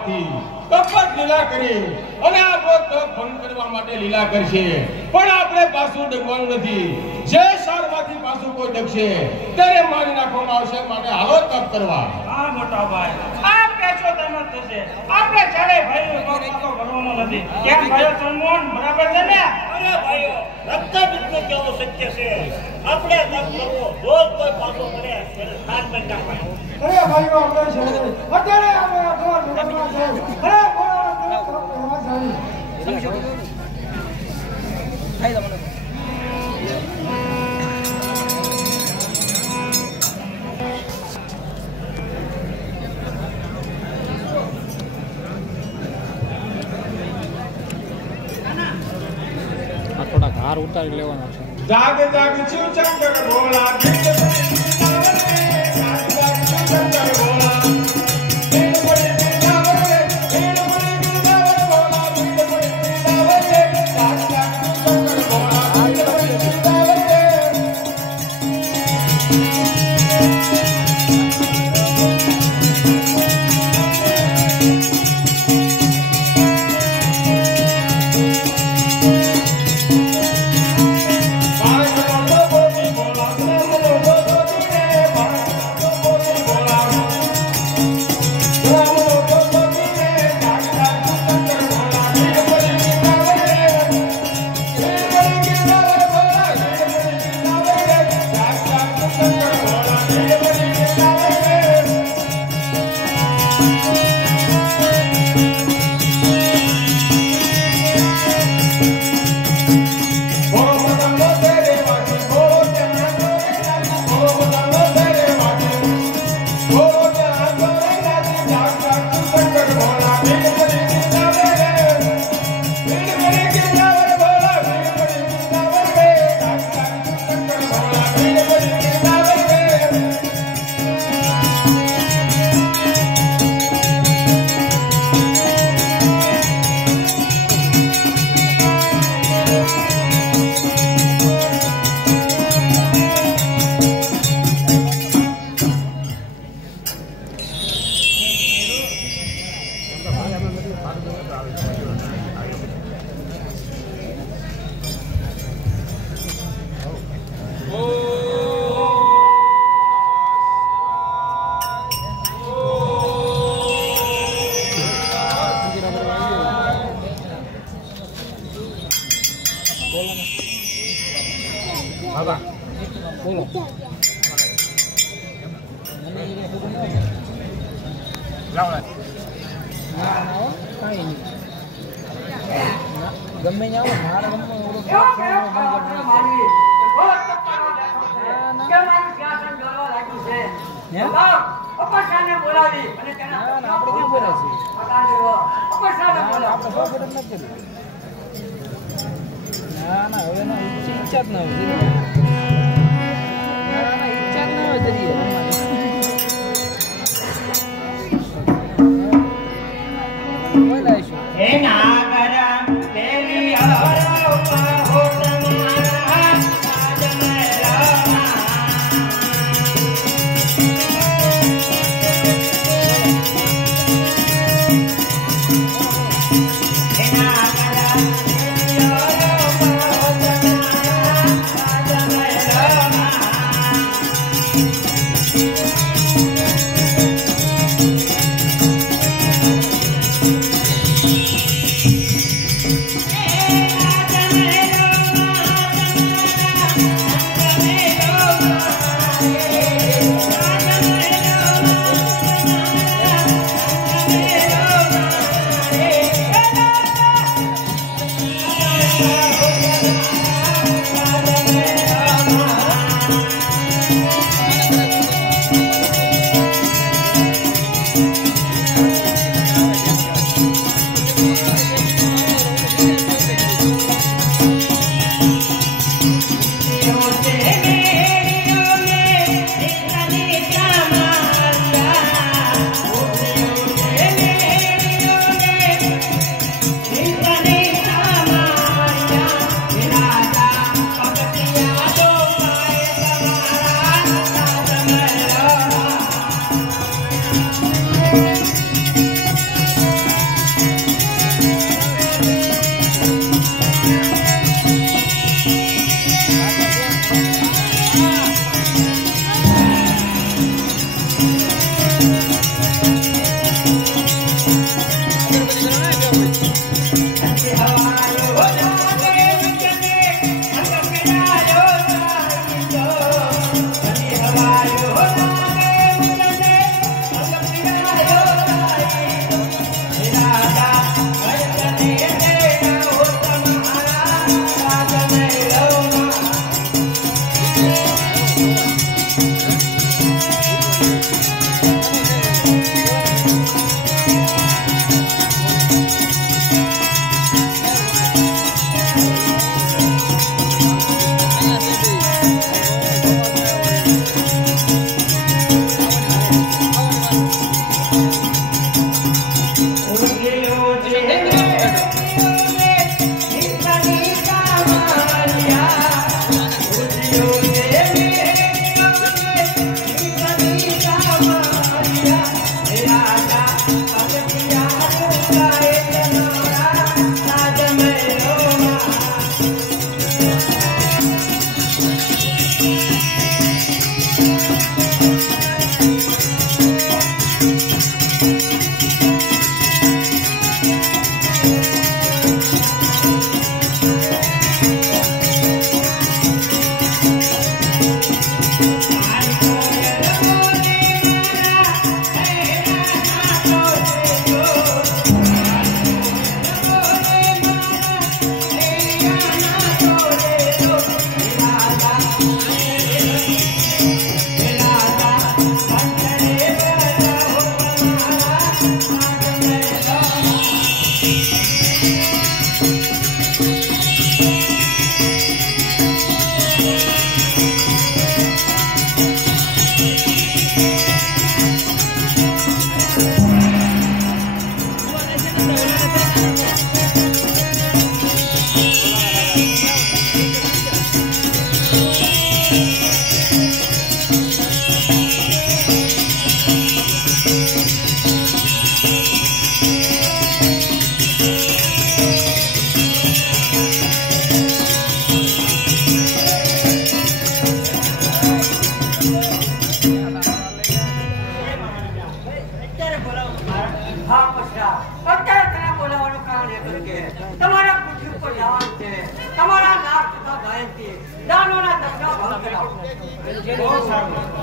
હોવાથી કપટ લીલા કરી અને આ ગોત્ર ભંગ કરવા માટે લીલા કરશે, પણ આપણે પાછું ડગવાનું નથી. જે સારમાંથી પાછું કોઈ ડગશે ત્યારે મારી નાખવામાં આવશે, માટે હાલો તપ કરવા. હા મોટા ભાઈ, આ કેસો તને થશે. આપણે ચાલે ભાઈઓ પાછો ભરવાનો નથી. કેમ ભાઈઓ ચંદમોહન બરાબર છે ને? અરે ભાઈઓ, રક્તપિત્તનું કેવું સત્ય છે. આપણે તપ કરવો, રોજ કોઈ પાછો કરે ત્યારે સાત મહિના થાય. અરે ભાઈઓ, આપણે છે અત્યારે આપણે અખબાર ભરવા છે. અરે બોલાવો તપ કરવા જાય. ખાઈ લો મને. થોડા ઘાર ઉતારી લેવાના છે. જાગ જાગ શિવ શંકર ભોળા, જાગ જાગ શિવ શંકર ભોળા. બોલો. ગમે ને આવો મારા ના હવે ના ઈચ્છા જ ના હોય. ઈચ્છા જ ના હોય જરીએ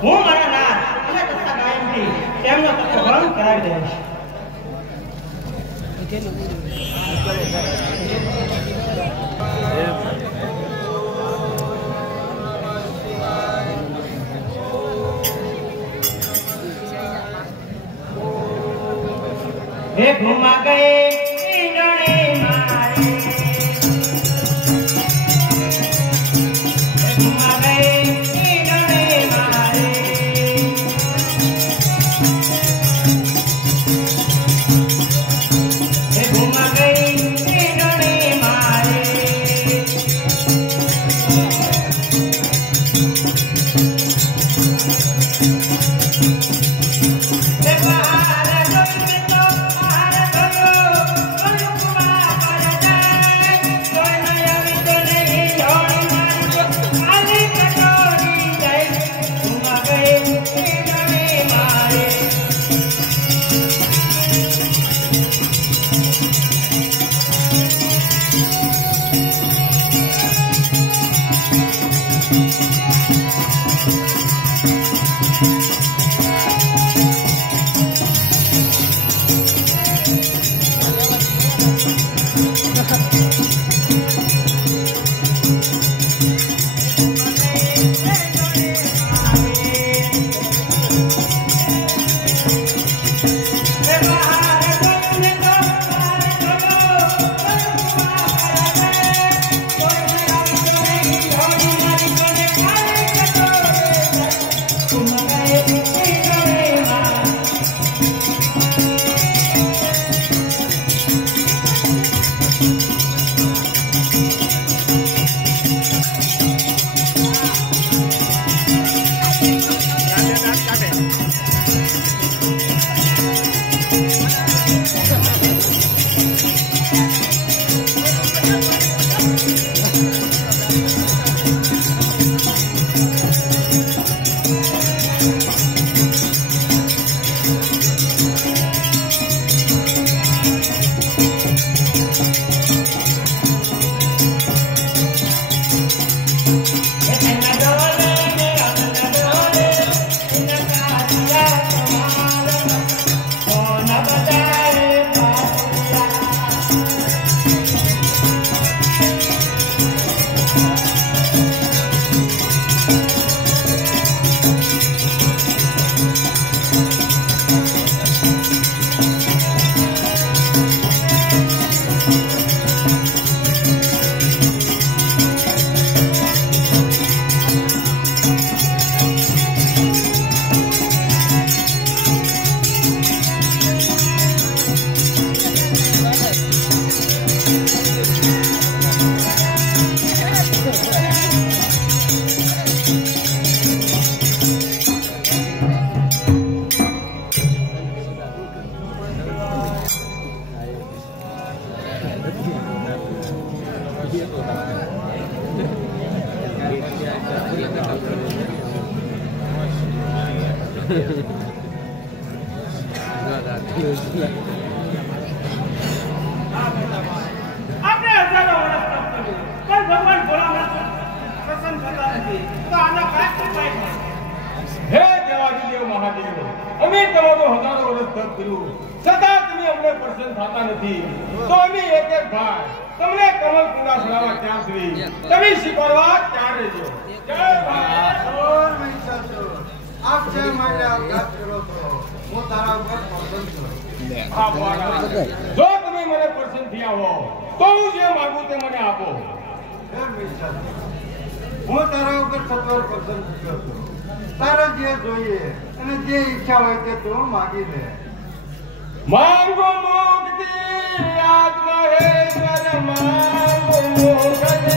હું મારા નાથ અને તથા ગાયનથી તેમનો ભંગ કરાવી દઈશ. હે ઘુમા ગયે ઈંડણે મારે, હે ઘુમા ગયે ઈંડણે મારે, હે ઘુમા ગયે ઈંડણે મારે, હે બહાર જોઈ તો અમે તમારો હજારો વર્ષ તપ કર્યું છતાં તમે અમને પ્રસન્ન થતા નથી તો અમે એક એક ભાઈ તમને કમલ કુંડા ચડાવવા ક્યાં સુધી તમે શીખવાડવા ક્યાં રહેજો જય ભારત બોલ મહિષાસુર આપ જે મને આપઘાત કરો છો હું તારા ઉપર પ્રસન્ન છું આ મહારાજ જો તમે મને પ્રસન્ન થયા હો તો હું જે માંગુ તે મને આપો હે મહિષાસુર હું તારા ઉપર સત્વર પ્રસન્ન થયો છું તારે જે જોઈએ અને જે ઈચ્છા હોય તે તું માગી લે માંગો મુક્તિ આત્મહેશ્વર માંગો મુક્તિ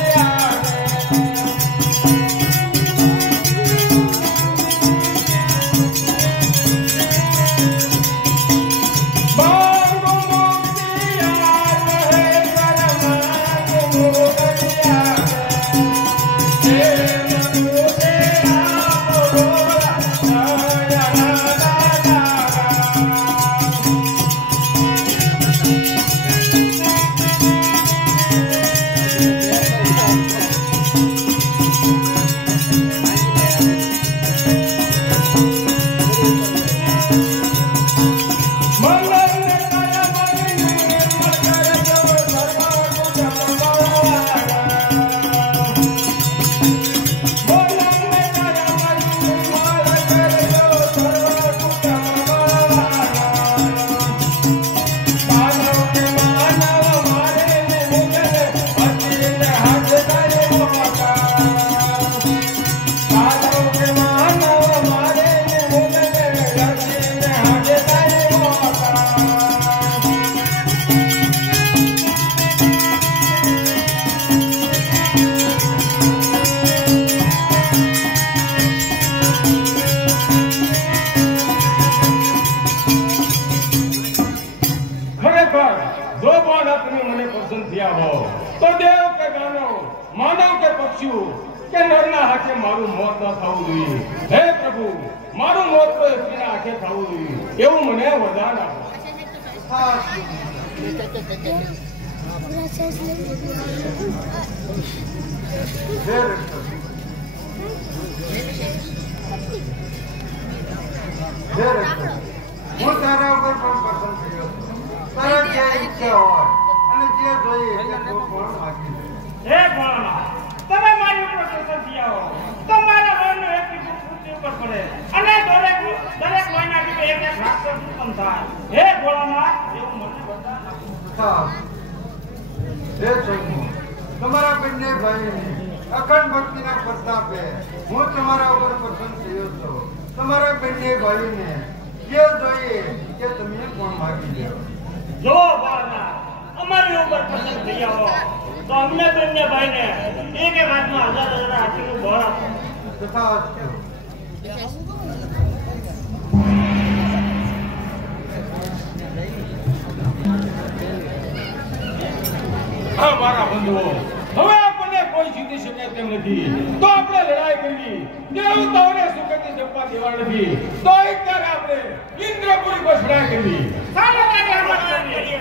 કે નરના હાથે મારું મોત ન થવું જોઈએ હે પ્રભુ મારું મોત તો સ્ત્રીના હાથે થવું જોઈએ એવું મને વરદાન આપો હું તારા ઉપર પણ પસંદ થયો છું તારા જે ઈચ્છા હોય અને જે જોઈએ તે તું પણ માગી લે હે ભોળાનાથ તમે મારી ઉપર પ્રસન્ન થયા હો તો મારા મનનો એક પૃથ્વી ઉપર પડે અને દરેક મહિના દીઠ એક એક રાક્ષસ ઉત્પન્ન થાય હે ભોળાનાથ એવું મને વરદાન આપો હે ચંગુ તમારા બંને ભાઈની અખંડ ભક્તિના પ્રતાપે હું તમારા ઉપર પસંદ થયો છું તમારા બંને ભાઈને જે જોઈએ તે તમે પણ માગી લો જો ભોળાનાથ અમારી ઉપર પસંદ થયા હો તો અમને બંને ભાઈને એક એક હાથમાં 1000 હાથીનું બળ આપો તથા હા મારા બંધુઓ હવે આપણને કોઈ જીતી શકે તેમ નથી તો આપણે લડાઈ કરવી દેવતાઓને સુખથી જપવા દેવા નથી તો અત્યારે આપણે ઇન્દ્રપુરી પર લડાઈ કરવી ચાલો તારે હમત કરીએ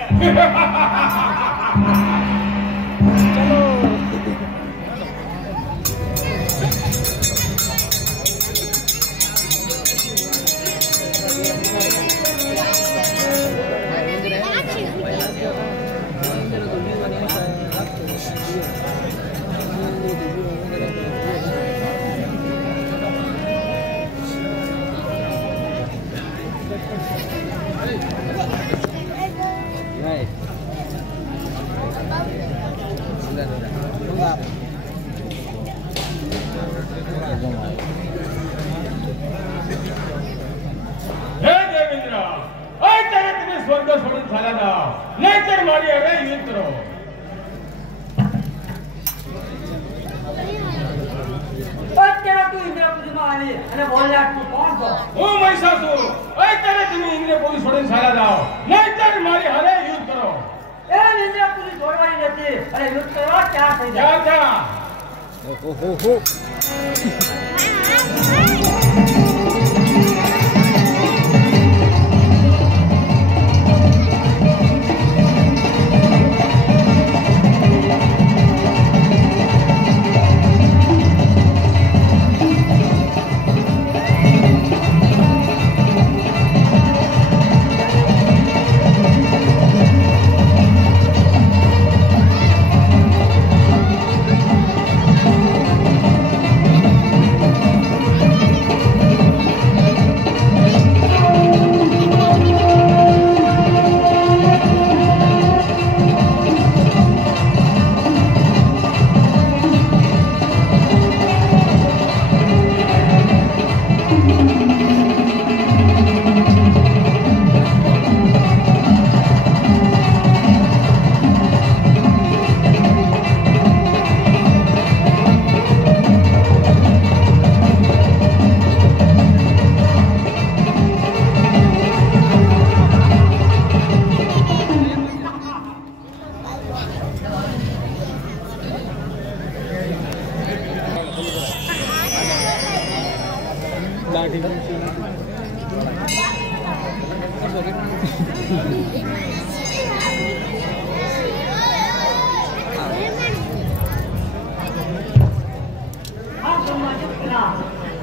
હું મહિષાસુર અત્યારે તમે ઇન્દ્રપુરી છોડીને ચાલ્યા જાઓ નહીંતર મારી હારે યુદ્ધ કરો એ ઇન્દ્રપુરી છોડવાની નથી અને યુદ્ધ કરવા ક્યાં થઈ જાય ક્યાં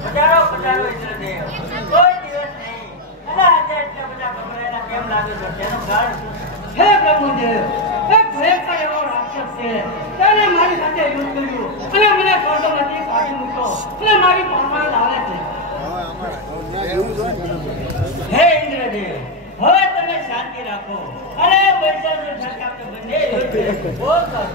પધારો પધારો ઇન્દ્રદેવ. કોઈ દિવસ નહીં અને આજે એટલા બધા ગભરાયેલા કેમ લાગે છે? તેનું કારણ હે પ્રભુદેવ, એક ભયંકર એવો રાક્ષસ છે. તેને મારી સાથે યુદ્ધ કર્યું અને મને સ્વર્ગમાંથી કાઢી મૂક્યો અને મારી પાછળ લાવે છે. હે ઇન્દ્રદેવ, હવે તમે શાંતિ રાખો અને વૈષ્ણવનો સાથે આપણે બંને યુદ્ધ કરીશું. બોલ કર.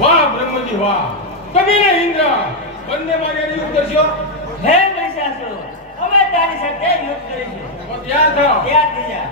વાહ બ્રહ્મજી વાહ, કબીર ઇન્દ્ર બંને મારી યુદ્ધ કરશો. હે મહિષાસુર, અમે તારી સાથે યુદ્ધ કરીશું. તો તૈયાર થાઓ. તૈયાર થઈ જા.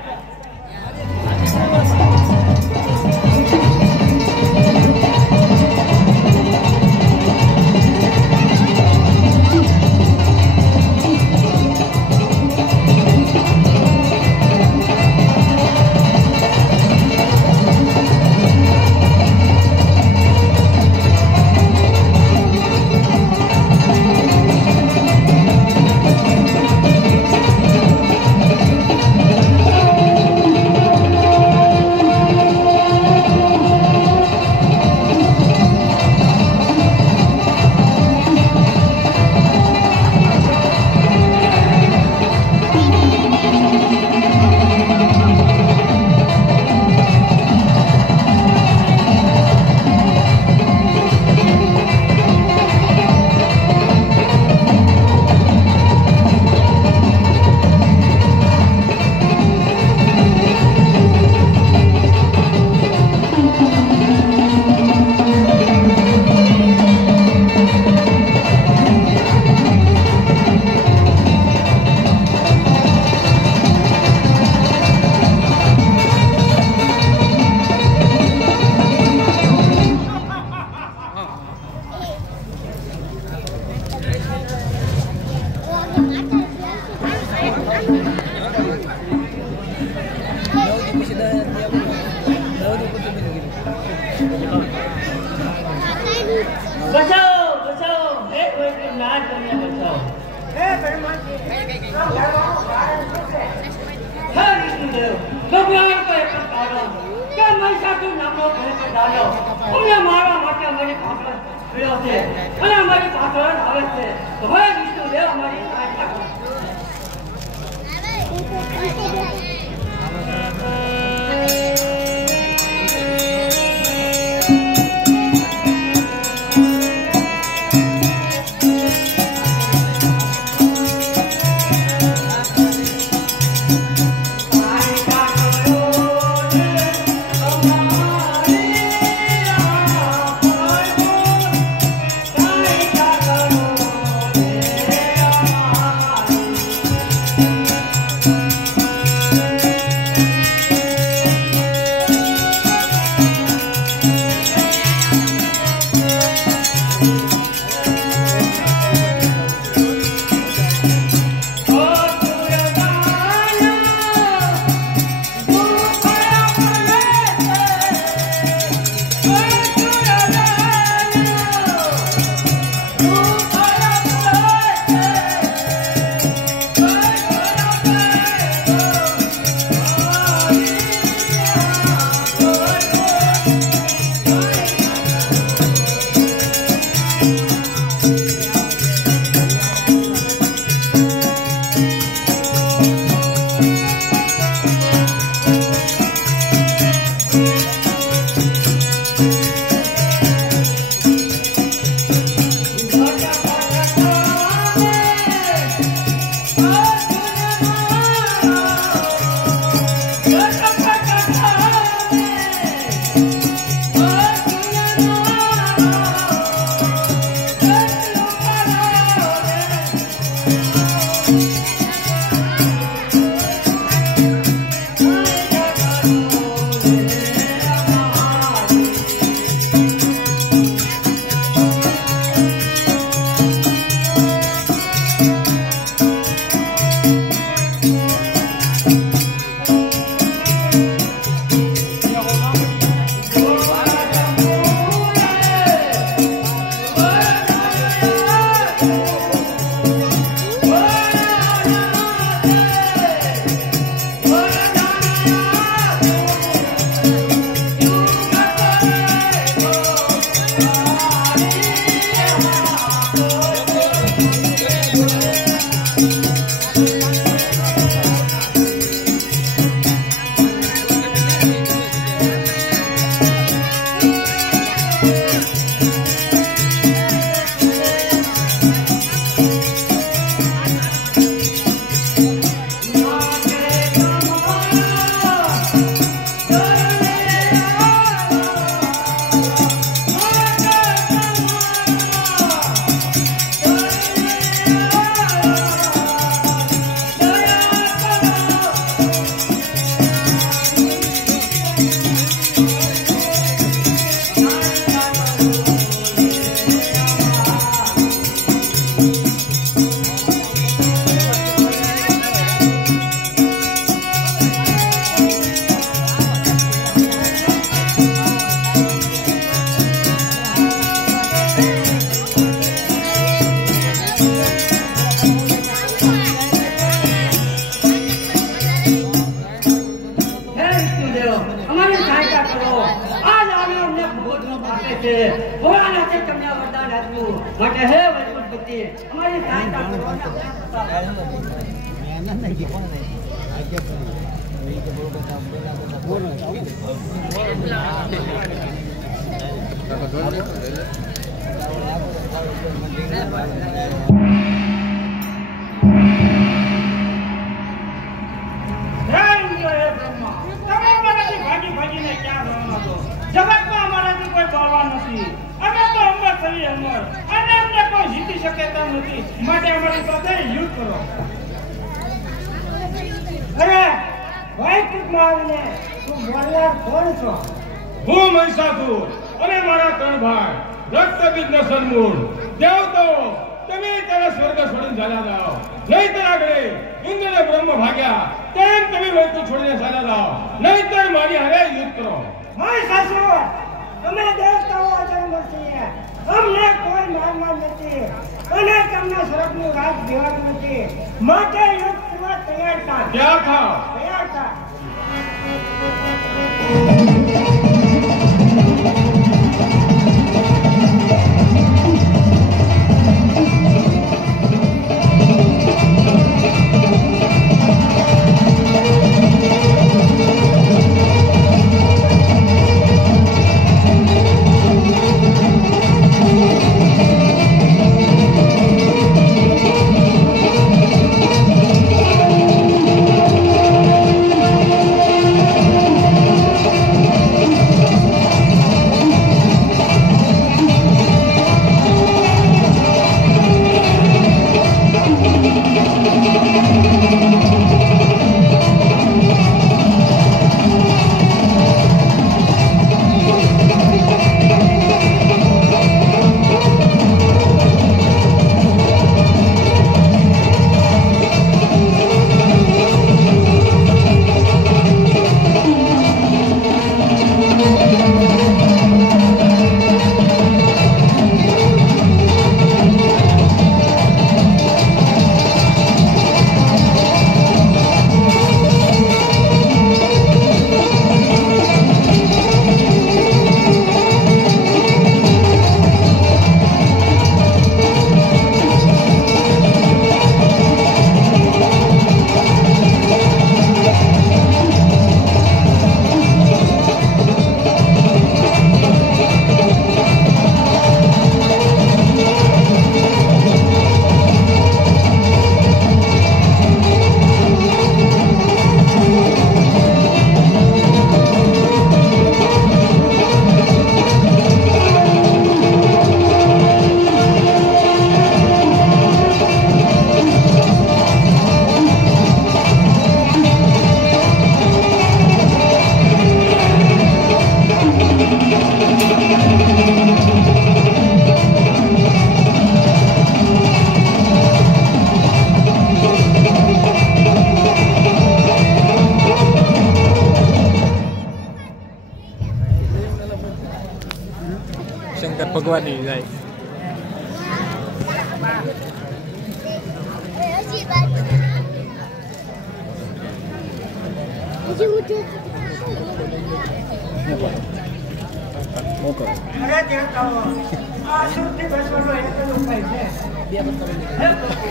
બચાવો બચાવો, હે કોઈ ના તમને બચાવો. હે વિષ્ણુદેવ, ભગવાન તો એક જ કારણ કે મહિષાસુર નામનો ભયંકર દાનવ અમને મારવા માટે અમારી પાછળ ફર્યો છે અને અમારી પાછળ આવે છે. તો હે વિષ્ણુદેવ, અમારી સહાયતા કરો. Thank you. શકે છે. ભોળાનાથે તમને વરદાન આપ્યું. માટે હે વૈકુંઠપતિ, અમારી સહાયતા જગતમાં અમારાથી કોઈ બળવાન નથી. અમે તો અમર થઈ અમર, અને અમને કોઈ જીતી શકે તેમ નથી. માટે અમારી સાથે યુદ્ધ કરો. અરે વૈકુંઠમાં આવીને તું બોલનાર કોણ છો? હું મહિષાસુર અને મારા 3 ભાઈ રક્તબીજ નો સન્મૂળ દેવતાઓ, તમે ત્યારે સ્વર્ગ છોડીને ચાલ્યા જાઓ. નહીતર આગળ ઇન્દ્ર બ્રહ્મ ભાગ્યા તેમ તમે વૈકુંઠ છોડીને ચાલ્યા જાઓ. નહીતર મારી હારે યુદ્ધ કરો. મહિષાસુર, અમે દેવતાઓ અજન્મ છીએ. અમને કોઈ મારનાર નથી અને તમને સ્વર્ગનું રાજ દેવાનું નથી. માટે યુદ્ધ કરવા તૈયાર થા. ક્યાં થાવ? તૈયાર થા. શંકર ભગવાનની જાય. અરે દેવતાઓ, આ સુરથી બચવાનો એક જ ઉપાય છે. હે પ્રભુ,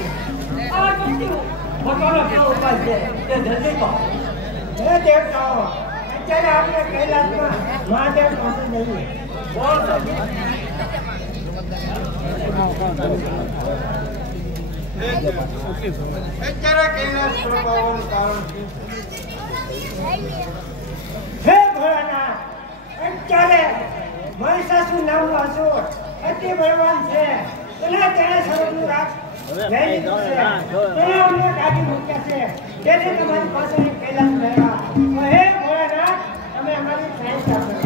આ મૃત્યુ બચવાનો કેવો ઉપાય છે તે જલ્દી કહો. હે દેવતાઓ, અત્યારે આપણે કૈલાસમાં મહાદેવ પાસે જઈએ. બોલ અત્યારે કૈલાસ પ્રભાવનું કારણ શું? હે ભોળાનાથ, અત્યારે મહિષાસુર નામનો અસુર અતિ બળવાન છે. તેણે સ્વર્ગનું રાજ લઈ લીધું છે. તેણે અમને કાઢી મૂક્યા છે. તેથી તમારી પાસે કૈલાસ રહ્યા. હે ભોળાનાથ, તમે અમારી સહાયતા કરો.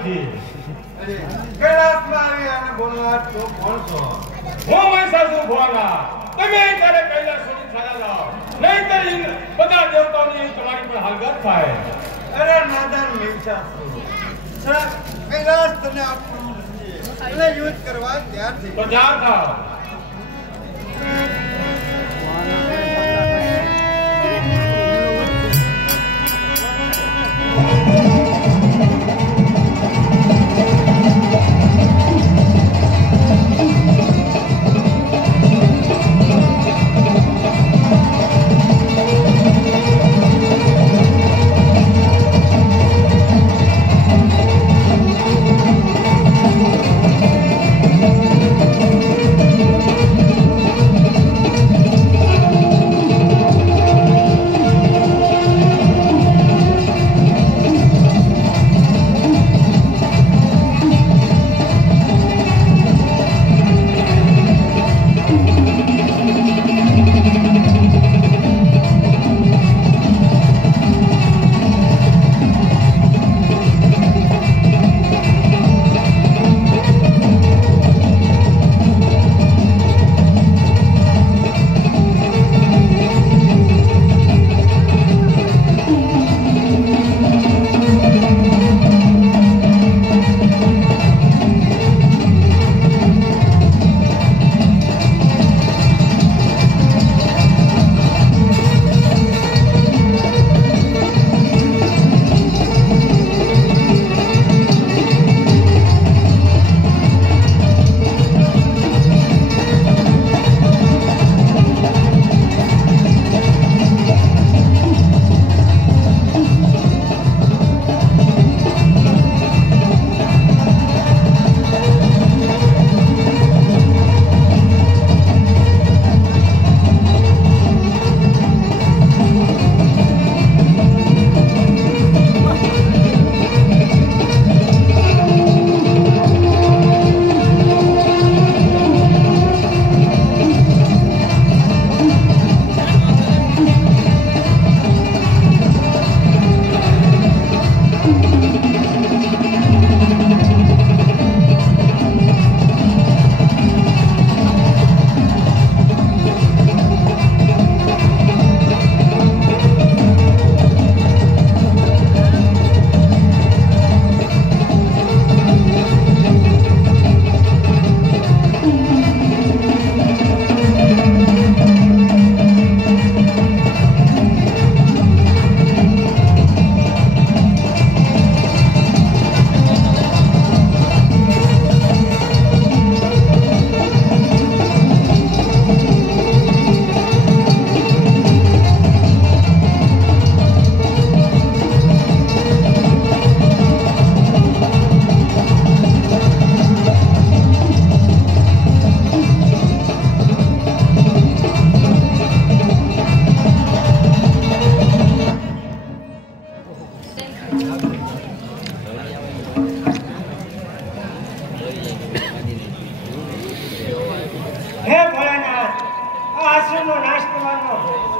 નથી. અરે કૈલાસમાં આવી અને બોલનાર તો કોણ છો? હું મહિષાસુર ભગવાન. તમે ત્યારે કૈલાસ સુધી થયા જાઓ, નહીંતર બધા દેવતાઓની તમારી પર હાલગત થાય. અરે નાદાન મહિષાસુર, કૈલાસ તને આપણું નથી એટલે યુદ્ધ કરવા તૈયાર થઈ. તો જાર થાવ.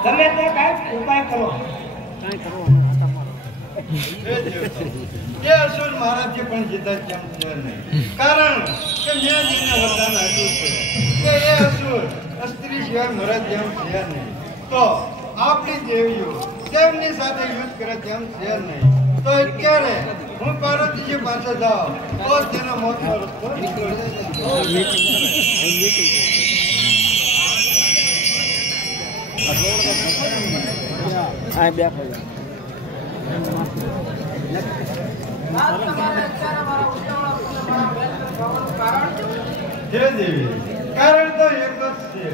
ગમે તે કાંઈક ઉપાય કરો. એ અસુર મહારાજે પણ જીતા કેમ છે નહીં, કારણ કે મેં જેને વરદાન આપ્યું છે કે એ અસુર સ્ત્રી સિવાય મરે તેમ છે નહીં, તો આપણી દેવીઓ તેમની સાથે યુદ્ધ કરે તેમ છે નહીં. તો અત્યારે હું પાર્વતીજી પાસે જાઉં તો તેના મોતનો રસ્તો નીકળે. આ બે હે દેવી, કારણ તો એક જ છે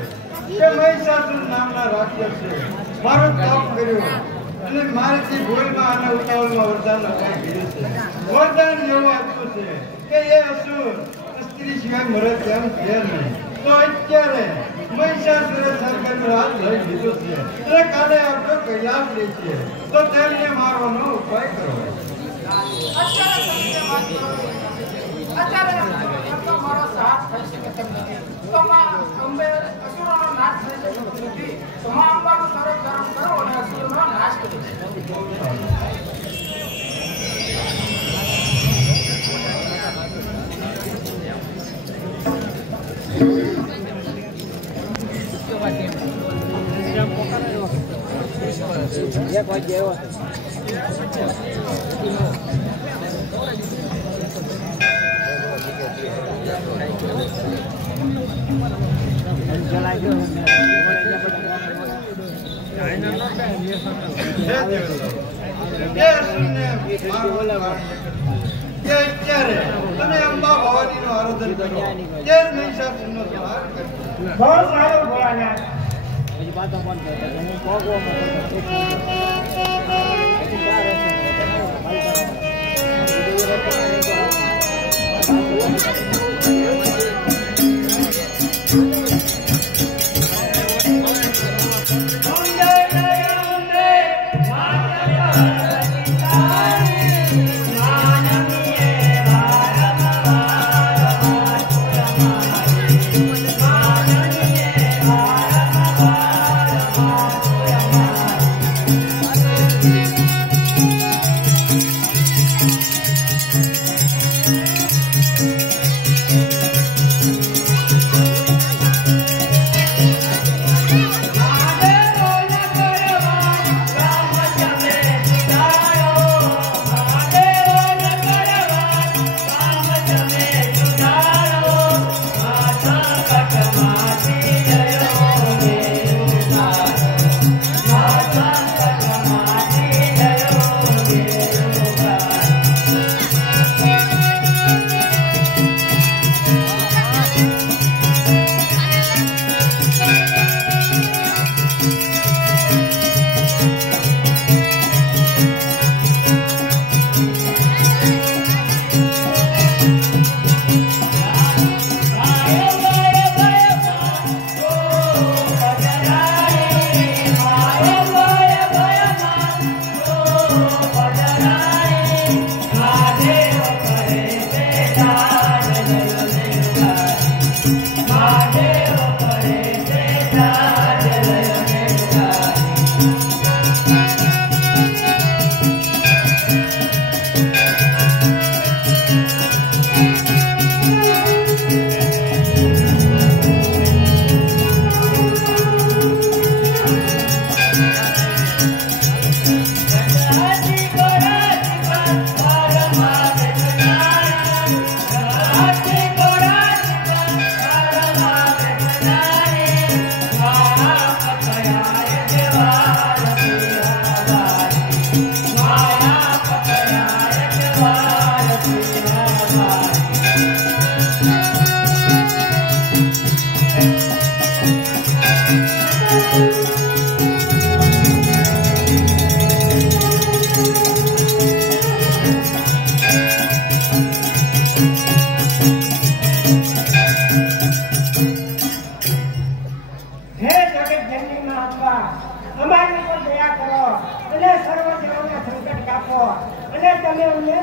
કે મહિષાસુર નામના રાક્ષસે મારો તપ કર્યો અને મારાથી ભૂલમાં અને ઉતાવળમાં વરદાન અપાઈ ગયું છે. વરદાન એવું આપ્યું છે કે એ અસુર સ્ત્રી સિવાય મરે તેમ છે નહીં. તો અત્યારે મહિષાસુરે સરકારનો હાથ લઈ લીધો છે અને કાલે આપણે કૈલાસ લઈ છીએ, તો તેમને મારવાનો ઉપાય કરો. અત્યારે મારો સાથ થઈ શકે તેમ નથી. તો અંબે અસુરોનો નાશ થઈ શકે નથી. તો માં અંબાનું સ્વરૂપ ધારણ કરો અને અસુરોનો નાશ કરી. એક વાગે આવ્યો અત્યારે તમે અંબા ભવાનીનું આરાધન કરો ત્યારે મહિષાસુરનો સંહાર કરજો. બહુ સારું ભોળાનાથ. પછી પાછો ફોન કર્યો હું પહોંચવામાં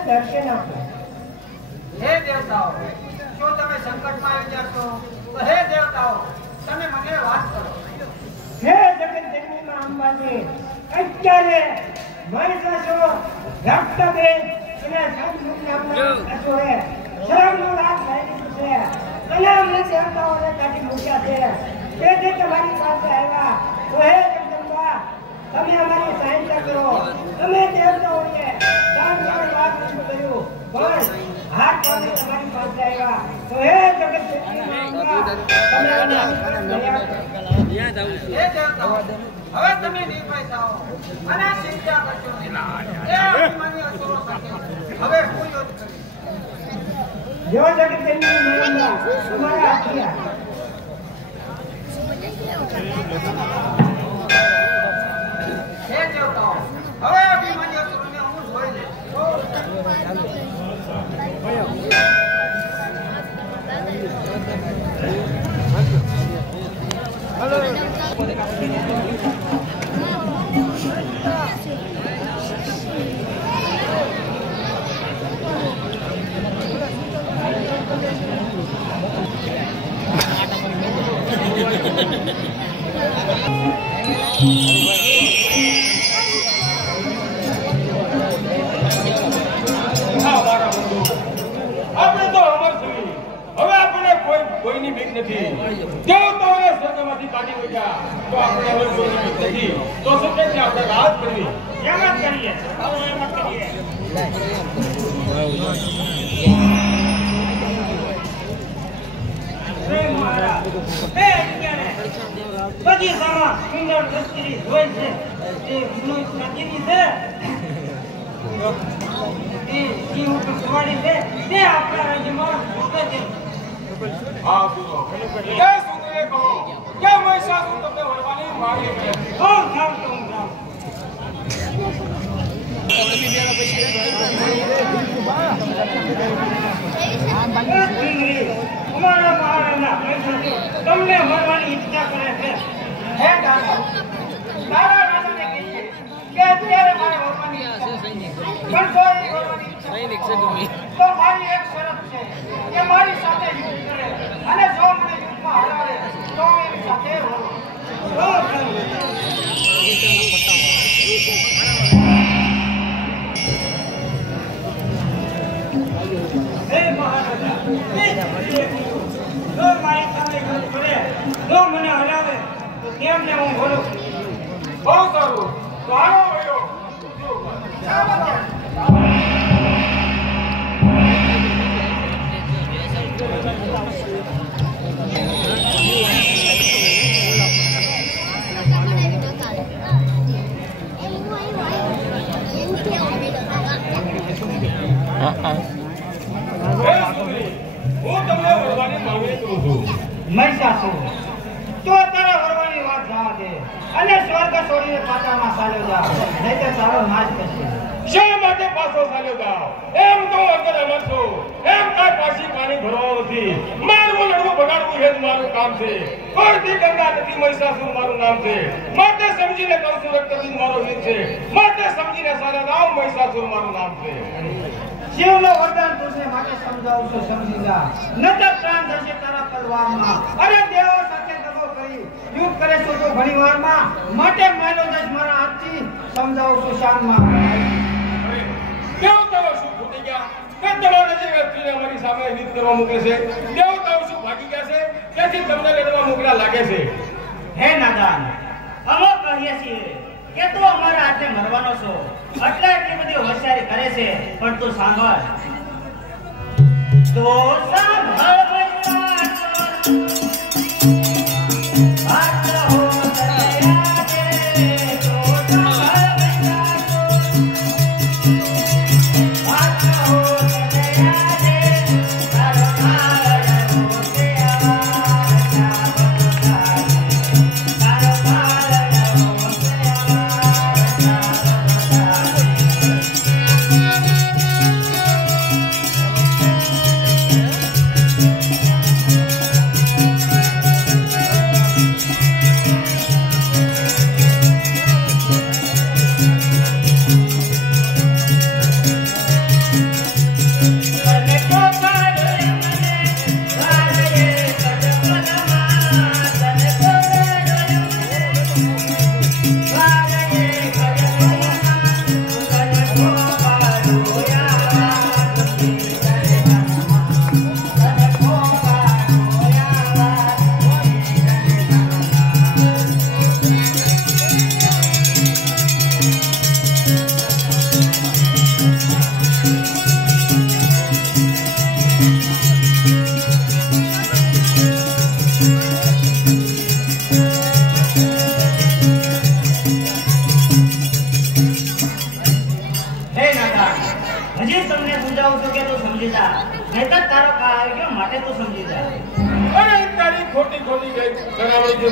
દર્શન આપો. હે દેવતાઓ, જો તમે સંકટમાં આવી જશો તો હે દેવતાઓ તમે મને વાત કરો. હે જગતજનની માં અંબાજી, અત્યારે મહિષાસુર રક્તબેન અને સંતમુખ નામના અસુરે શરમનો લાભ લઈ લીધું છે અને અમને દેવતાઓને કાઢી મૂક્યા છે. તેથી તમારી પાસે આવ્યા. તો હે જગદંબા, તમે અમારી સહાયતા કરો. તમે દેવતાઓએ સાંભળવા વાત નથી કર્યું, પણ હાથ પામે તમારી પાસે આવ્યા. તો હે જગતજનની માં અંબા, તમે અમારી દયા કરો. હે દેવતાઓ, હવે તમે નિર્ભય થાઓ અને ચિંતા કરશો નહીં. એ અભિમાની અસુરો સાથે હવે હું યુદ્ધ કરીશ. જો જગતજનની માં અંબા તમારા આज्ञा. હે દેવતાઓ, હવે અભિમાની અસુરોને હું જોઈ લઈશ. શક્તિ નથી. દેવતાઓએ સ્વર્ગમાંથી કાઢી મૂક્યા તો આપણે હવે કોઈ નથી. તો શું કે આપણે રાત કરવી? એમ જ કરીએ. આવો એમ જ કરીએ. બધી સામા સુંદર દસ્તી હોય છે એ મનુષ્ય નદીની છે એ જીવ ઉપર સવારી છે તે આપણા રાજ્યમાં મૂકે છે. હા પૂરો કે સુંદરે કહો કે મહિષાસુર તમને વરવાની માંગણી કરે છે. હું જાઉં તો હું જાઉં. અમારા મહારાજના પૈસાથી તમને મળવાની ઈચ્છા કરે છે. હે દાદા તારા રાજાને કહીએ કે અત્યારે મારે વળવાની ઈચ્છા છે. પણ જો એ વળવાની ઈચ્છા તો મારી એક શરત છે કે મારી સાથે યુદ્ધ કરે અને જો મને યુદ્ધમાં હરાવે તો એની સાથે વળું. હે મહારાજા જો મારી સાથે યુદ્ધ કરે જો મને હરાવે તો કેમને હું બોલું? બહુ સારું. તો આવો વયો. હું તમને વરવાની માંગણી કરું છું. મહિષાસુર તો તારા વરવાની વાત જવા દે અને સ્વર્ગ છોડીને પાતાળમાં ચાલ્યો જા નહીં તો તારો નાશ થશે. શા માટે પાછો ચાલ્યો જાઓ? એમ તો અંદર અમર છો. એમ કાંઈ પાછી પાણી ભરવા નથી. મારવું લડવું બગાડવું એ જ મારું કામ છે. કોઈથી ગંગા નથી મહિષાસુર મારું નામ છે. માટે સમજીને કહું છું રક્તબીજ મારો વીર છે. માટે સમજીને સારા નામ મહિષાસુર મારું નામ છે. શિવનો વરદાન તુને માટે સમજાવું છું સમજી જા નતર પ્રાણ જશે તારા તલવારમાં અરે દેવો સાથે દગો કરી યુદ્ધ કરે છો તો ઘણી વારમાં માટે માનો દસ મારા હાથથી સમજાવું છું શાનમાં. દેવતાઓ શું ફૂટી ગયા કે તમારા જે વ્યક્તિને અમારી સામે યુદ્ધ કરવા મૂકે છે? દેવતાઓ શું ભાગી ગયા છે ત્યાંથી તમને લડવા મોકલા લાગે છે? હે નાદાન અમે કહીએ છીએ કે તું અમારા હાથે મરવાનો છો એટલે એટલી બધી હોશિયારી કરે છે પણ તું સાંભળ તો સાંભળ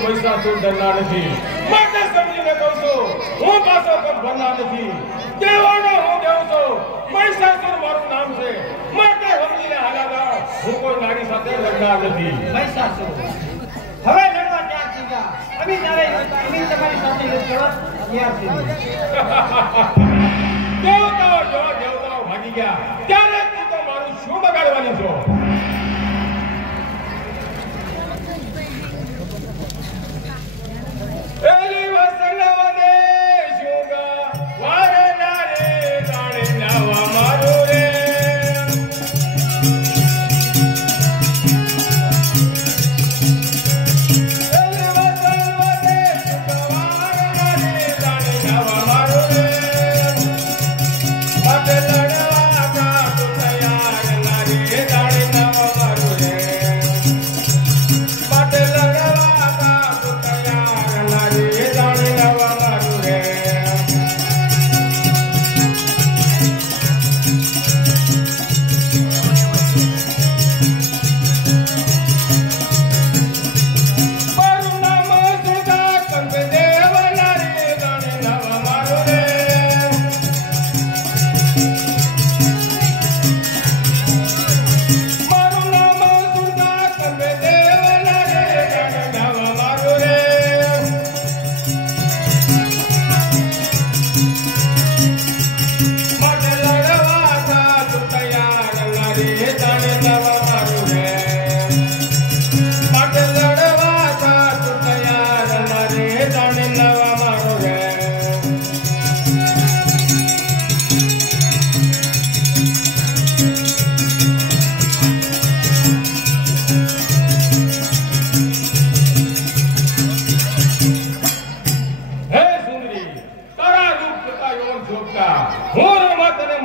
મહિષાસુર ડરનાર નથી. માટે સમજીને કહું છું હું પાછો પગ ભરનાર નથી. દેવાનો હું દેવ છું. મહિષાસુર મારું નામ છે. માટે સમજીને હાલાદા હું કોઈ નારી સાથે લડનાર નથી. મહિષાસુર હવે લડવા તૈયાર થઈ જા. અમે તમારી સાથે યુદ્ધ કરવા તૈયાર છીએ. દેવતાઓ જો દેવતાઓ ભાગી ગયા ત્યારે તું તો મારું શું બગાડવાની છો? એલી વસલવાને શુગા વારના રે જાણે નાવા મારું રે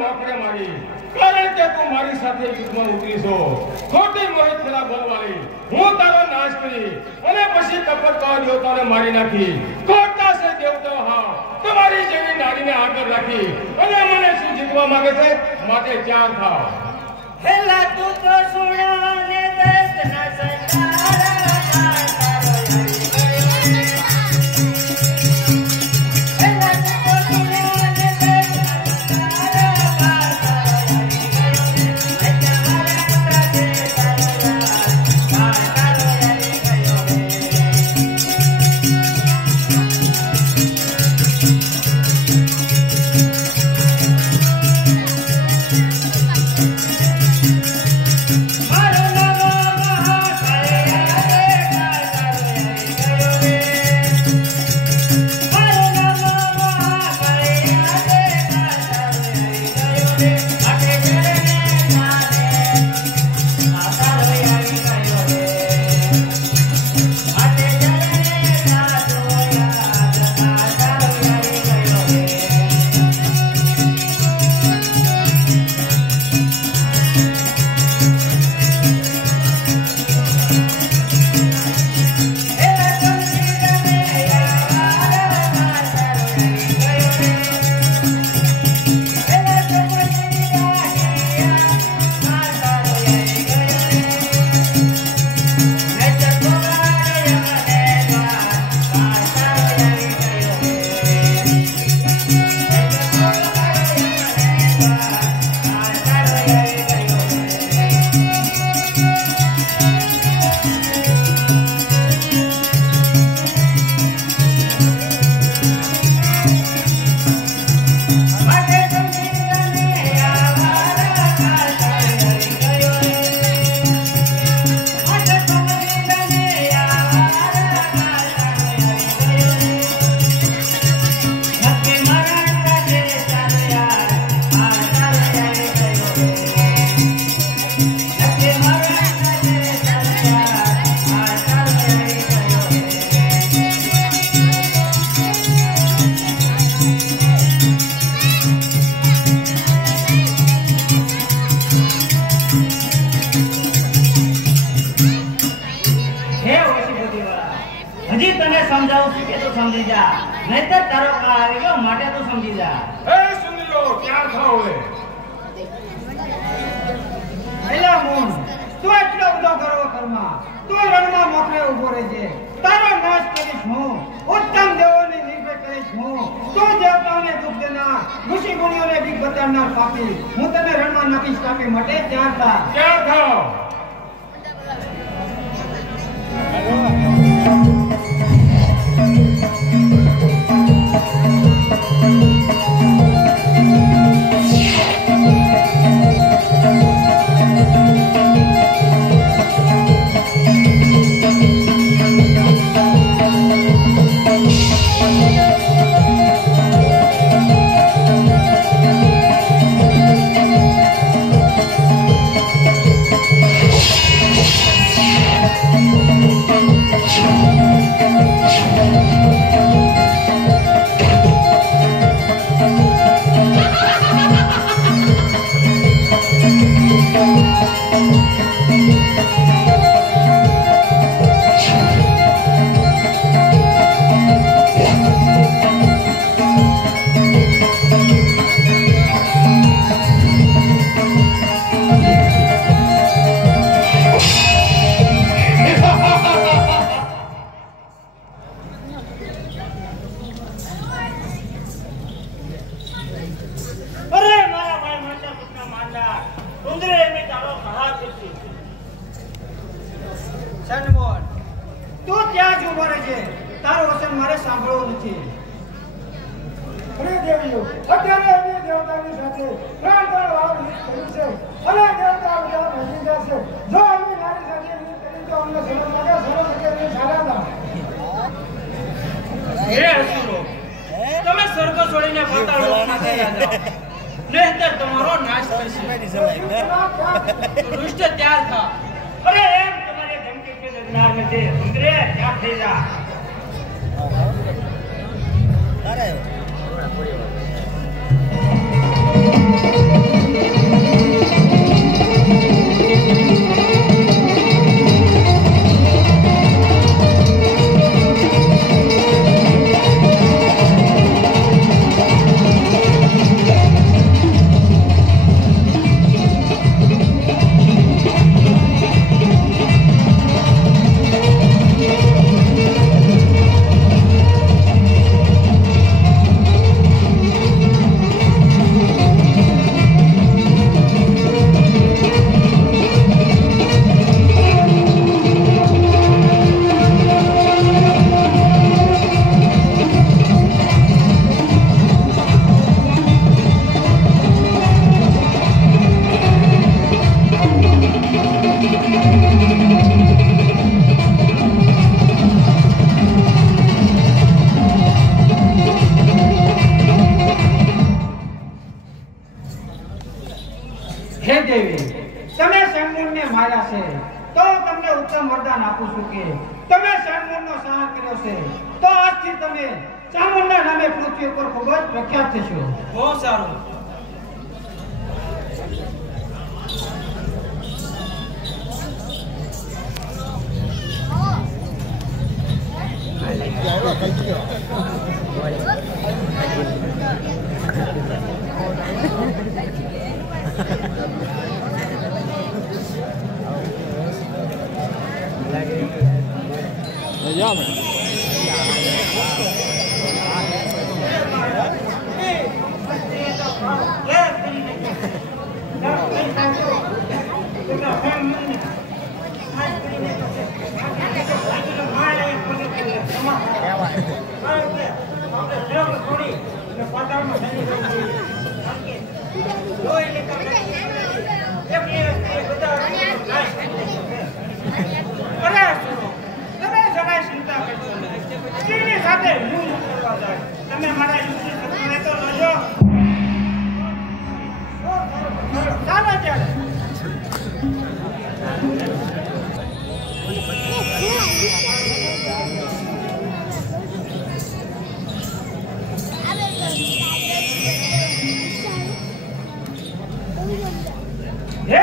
મોકરે મારી, કારણ કે તું મારી સાથે યુદ્ધમાં ઉતરી છો. ખોટી મોહિત ખરા બોલવાળી હું તારો નાશ કરી અને પછી કપટ દેવતાને મારી નાખી. ખોટા છે દેવતાઓ હા તમારી જેવી નારીને આગળ રાખી અને મને શું જીતવા માંગે છે? માટે ચાર થાવ. હેલા તું તો સુણાને દર્દ ના સંસારા સમજાવું છું કે તું સમજી જા, નહીતર તારો કાળ આવી ગયો માટે તું સમજી જા. એ સુની લો ક્યાં થાવ હવે? એલા મોન, તું એટલો બધો ગર્વ કરમાં, તું રણમાં મોકલે ઉભો રહેજે. તારો નાશ કરીશ હું, ઉત્તમ દેવોને નિર્ભય કરીશ હું. તું દેવતાઓને દુઃખ દેનાર, ઋષિ મુનિઓને બીક બતાડનાર પાપી, હું તને રણમાં નાખીશ કાપી માટે ત્યાર થા. ક્યાં થાવ? તું ત્યાં જ ઉભો રહેજે, તારું વચન મારે સાંભળવું નથી. અરે દેવીઓ, અત્યારે અમે દેવતાની સાથે ત્રણ વાર કર્યું છે અને દેવતા બધા ભજી જશે. જો અમે નારી સાથે કરી તો અમને સરળ લાગે, સરળ શકે નહીં સારા ના. હે અસુરો, તમે સ્વર્ગ છોડીને પાતાળ લોકમાં ગયા જાઓ, નહીંતર તમારો નાશ થશે. દુષ્ટ ત્યાર થા. અરે એમ તમારે ધમકી કે લગનાર નથી. ઉતરે ત્યાં થઈ જા. અરે હે દેવી, તમે શણમૂળને માર્યા છે તો તમને ઉત્તમ વરદાન આપું છું કે તમે શણમૂળનો સંહાર કર્યો છે તો આજથી તમે ચામુંડા નામે પૃથ્વી ઉપર ખૂબ જ પ્રખ્યાત થશો. બહુ સારું. તમે મારા યુક્તિ સત્તાને તો લજો. ચાલો ચાલો. હે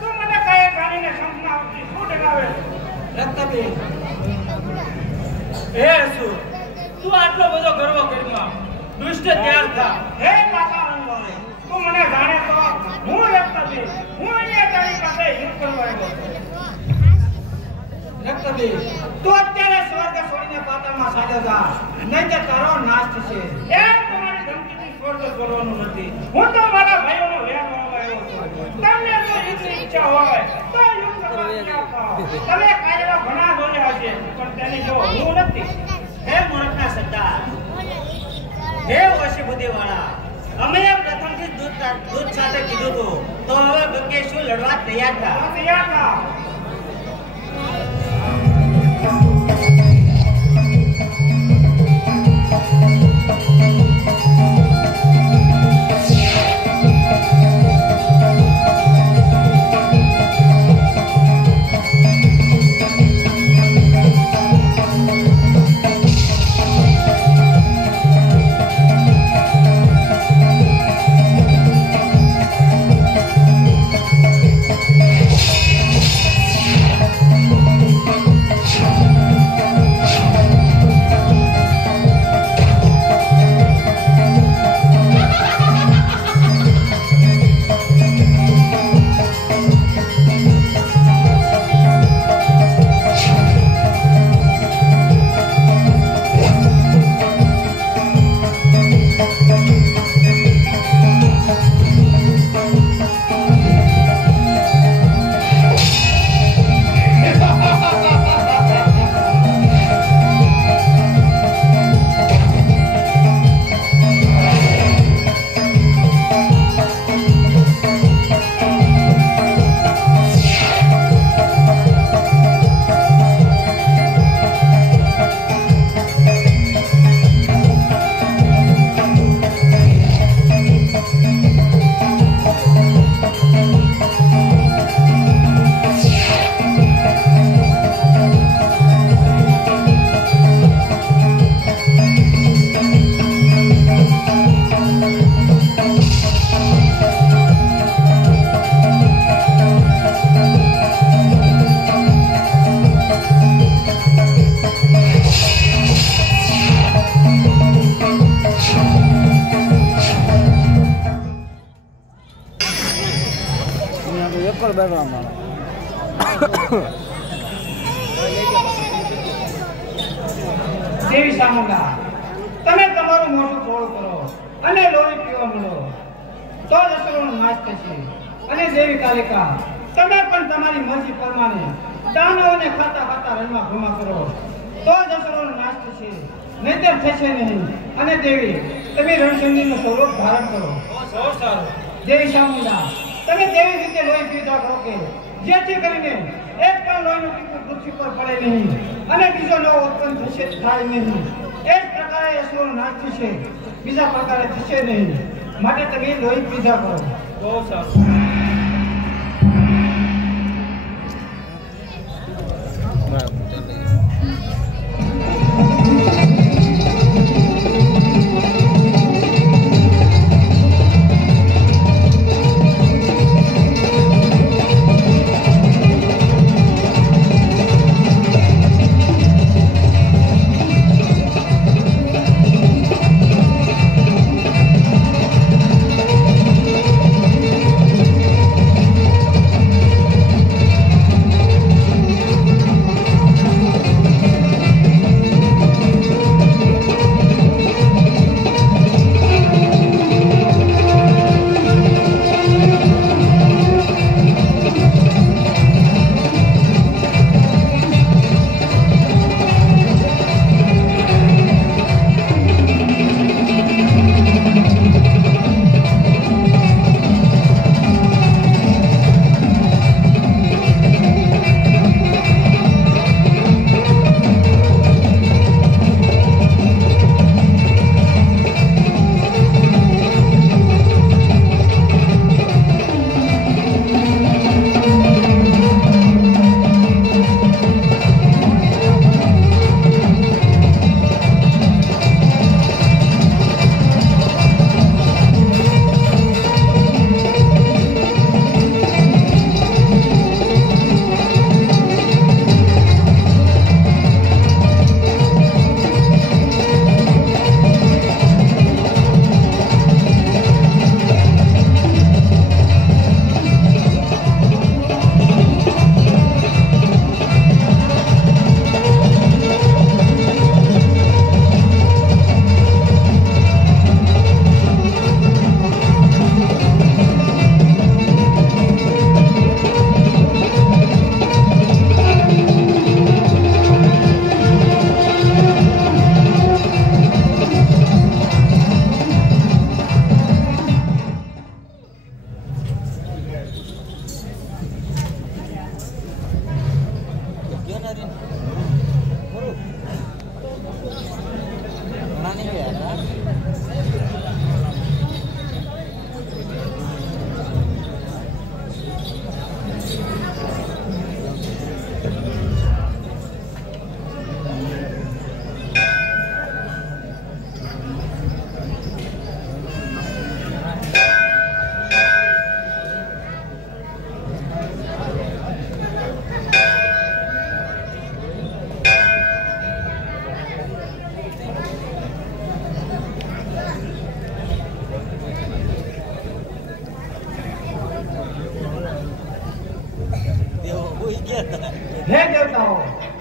તું મને કઈ ગાડીને સંપના આવતી શું ડગાવે? રક્તબી હે શું તું આટલો બધો ગર્વ કરીમાં દુષ્ટ ત્યાર થા. હે કાકા અંગોરે, તું મને જાણે તો હું રક્તબી, હું અહીંયા તારી પાસે યુદ્ધ કરવા આવ્યો છું. રક્તબી તું અત્યારે સ્વર્ગ છોડીને પાતાળમાં સાજો જા, નહીં તો તારો નાશ થશે. એમ તમારી ધમકીથી સ્વર્ગ છોડવાનું નથી. હું તો મારા ભાઈઓનો વેર કરવા આવ્યો છું. તમને જો યુદ્ધની ઈચ્છા હોય તો યુદ્ધ કરવા તૈયાર થાઓ. તમે કાયદા ઘણા જોયા હશે પણ તેની જો હું નથી. હે મૂર્ખના સરદાર, હે વશીબુદ્ધિવાળા, અમે પ્રથમથી દૂધ સાથે કીધું હતું તો હવે બકે શું લડવા તૈયાર હતા. તૈયાર થા. દેવી ચામુંડા, તમે તમારું મોઢું થોડું કરો અને લોહી પીવા મળો તો જ અસુરોનો નાશ થશે. અને દેવી કાલિકા, તમે પણ તમારી મરજી પ્રમાણે દાનવોને ખાતા ખાતા રણમાં ઘુમા કરો તો જ અસુરોનો નાશ થશે, નહીંતર થશે નહીં. અને દેવી, તમે રણસંગીનું સ્વરૂપ ધારણ કરો. બહુ સારું. દેવી ચામુંડા, તમે દેવી રીતે લોહી પીતા કરો કે જેથી કરીને એક પણ લોહીનું ટીપું પૃથ્વી પર પડે નહીં અને બીજો નવો ઉત્પન્ન થશે થાય નહીં. એ જ પ્રકારે અસુરોનો નાશ થશે, બીજા પ્રકારે થશે નહીં. માટે તમે લોહી પીધા કરો. બહુ સારું. હે દેવતાઓ,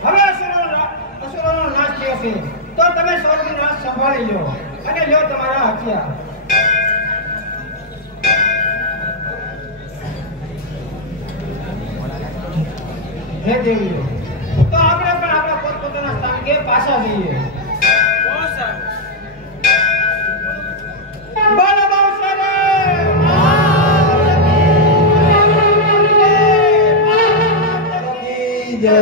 હવે અસુરોનો નાશ થયો છે, તો તમે સૌનો નાશ સંભાળી લો અને લો તમારા હથિયાર. હે દેવીઓ, તો આપણે પણ આપણા પોતપોતાના સ્થાનકે પાછા જઈએ. બહુ સારું. બોલો બાઉસરે! જય.